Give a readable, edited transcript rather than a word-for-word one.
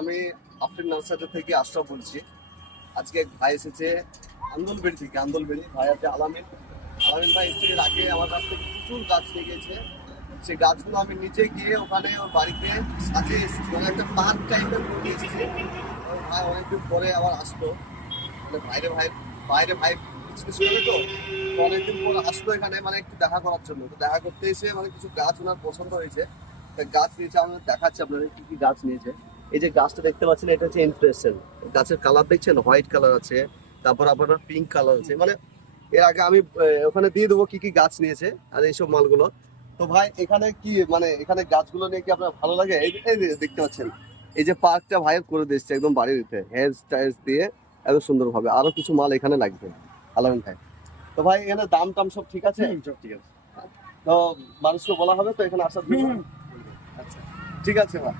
আমি আফরিন নার্সারি থেকে আশরাফ বলছি। আজকে এক ভাই এসেছে আন্দোলবেড়ি থেকে। আন্দোলবেড়ি ভাই আছে আলামিন। আলামিন ভাই এসে আগে আমার কাছ থেকে প্রচুর গাছ নিয়ে গেছে। সেই গাছগুলো আমি নিজে গিয়ে ওখানে ওর বাড়িতে সাজিয়ে এসেছি, মানে একটা পার্ক টাইপের করে এসেছি। ওই ভাই অনেকদিন পরে আবার আসলো, মানে বাইরে ভাই বিজনেস করে তো অনেকদিন পর আসলো এখানে, মানে একটু দেখা করার জন্য। তো দেখা করতে এসে মানে কিছু গাছ ওনার পছন্দ হয়েছে, গাছ নিয়েছে। আমাদের দেখাচ্ছে আপনাদের কি কি গাছ নিয়েছে। এই যে গাছটা দেখতে পাচ্ছেন এটা হচ্ছে ইনফ্রেশন গাছের। কালার দেখছেন, হোয়াইট কালার আছে, তারপর আপনার পিঙ্ক কালার আছে। মানে এর আগে আমি ওখানে দিয়ে দেবো কি কি গাছ নিয়েছে আর এইসব মালগুলো। তো ভাই এখানে কি মানে এখানে গাছগুলো নিয়ে কি আপনার ভালো লাগে? এই যে দেখতে পাচ্ছেন এই যে পার্কটা ভাইয়ের করে দিচ্ছে একদম বাড়ির ভিতরে, হেজ টাইজ দিয়ে এত সুন্দর ভাবে। আরো কিছু মাল এখানে লাগবে আলামিন ভাই। তো ভাই এখানে দাম টাম সব ঠিক আছে? সব ঠিক আছে। তো মানুষকে বলা হবে তো এখানে আসার জন্য? আচ্ছা ঠিক আছে ভাই।